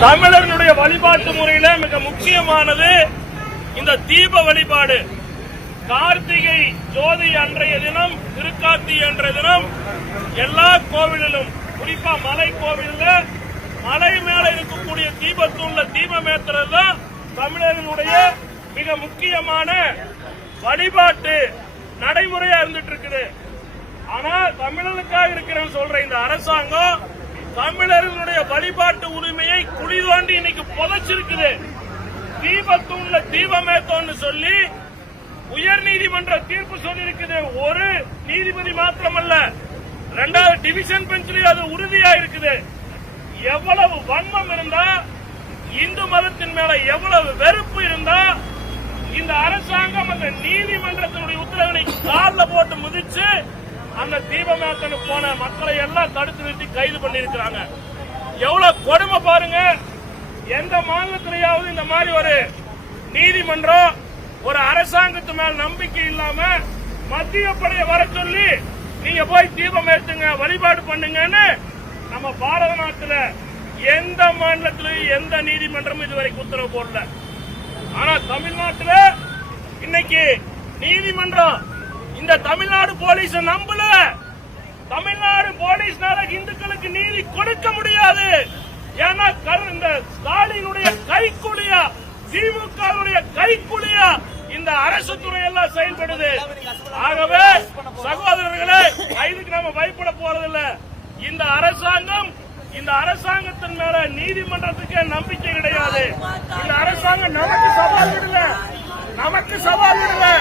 தமிழர்களுடைய வழிபாட்டு முறையில மிக முக்கியமானது இந்த தீப வழிபாடு. கார்த்திகை ஜோதி அன்றைய தினம் திருக்கார்த்திகை அன்றைய தினம் எல்லா கோவிலிலும் குறிப்பா மலை கோவிலில் மலை மேல இருக்கக்கூடிய தீபத்துள்ள தீபம் ஏத்துறது தான் தமிழர்களுடைய மிக முக்கியமான வழிபாட்டு நடைமுறையா இருந்துட்டு இருக்குது. ஆனா தமிழனுக்காக இருக்கிறேன்னு சொல்ற இந்த அரசாங்கம் தமிழர்களுடைய வழிபாட்டு உரிமையை குழி தோண்டி இன்னைக்கு புதைச்சிருக்குது. தீபத்தூண்ல தீபமேத்தோன்னு சொல்லி உயர் நீதிமன்ற தீர்ப்பு சொல்லியிருக்குது. ஒரு நீதிபதி மாத்திரமல்ல ரெண்டாவது டிவிஷன் பெஞ்சிலையும் அது உறுதியா இருக்குது எவ்வளவு வன்மம் இருந்தா இந்து மதத்தின் மேல எவ்வளவு வெறுப்பு இருந்தா இந்த அரசாங்கம் அந்த நீதிமன்றத்தினுடைய உத்தரவினை காலில் போட்டு முதிச்சு அந்த தீபமேத்தனு போன மக்களை எல்லாம் தடுத்து நிறுத்தி கைது பண்ணியிருக்கிறாங்க. எவ்வளவு கொடுமை பாருங்க. எந்த மாநிலத்திலேயாவது இந்த மாதிரி ஒரு நீதிமன்றம் ஒரு அரசாங்கத்து மேல் நம்பிக்கை இல்லாம மத்திய படையை வர சொல்லி நீங்க போய் தீபம் ஏத்துங்க வழிபாடு பண்ணுங்கன்னு நம்ம பாரத நாட்டுல எந்த மாநிலத்திலும் எந்த நீதிமன்றமும் இதுவரைக்கும் உத்தரவு போடல. ஆனா தமிழ்நாட்டுல இன்னைக்கு நீதிமன்றம் இந்த தமிழ்நாடு போலீஸ் நம்பல. தமிழ்நாடு போலீஸ்னால இந்துக்களுக்கு நீதி கொடுக்க முடியாது. ஏன்னா கரு- இந்த ஸ்டாலினுடைய கைக்குலியா திமுகவுடைய கைக்குழியா இந்த அரசு துறை எல்லாம் செயல்படுது. ஆகவே சகோதரர்களே இதுக்கு நம்ம பயப்பட போறதில்ல. இந்த அரசாங்கம் இந்த அரசாங்கத்தின் மேல நீதிமன்றத்துக்கு நம்பிக்கை கிடையாது. இந்த அரசாங்கம் நமக்கு சவால் விடல. நமக்கு சவால் விடல.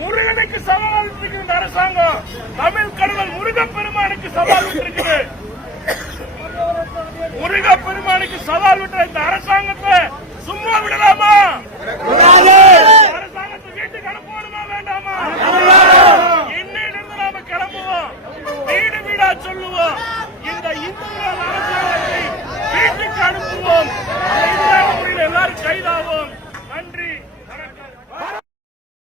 முருகனுக்கு சவால் விட்டுருக்கு அரசாங்கம். தமிழ் கடவுள் முருகப்பெருமானுக்கு சவால் விட்டிருக்கிறது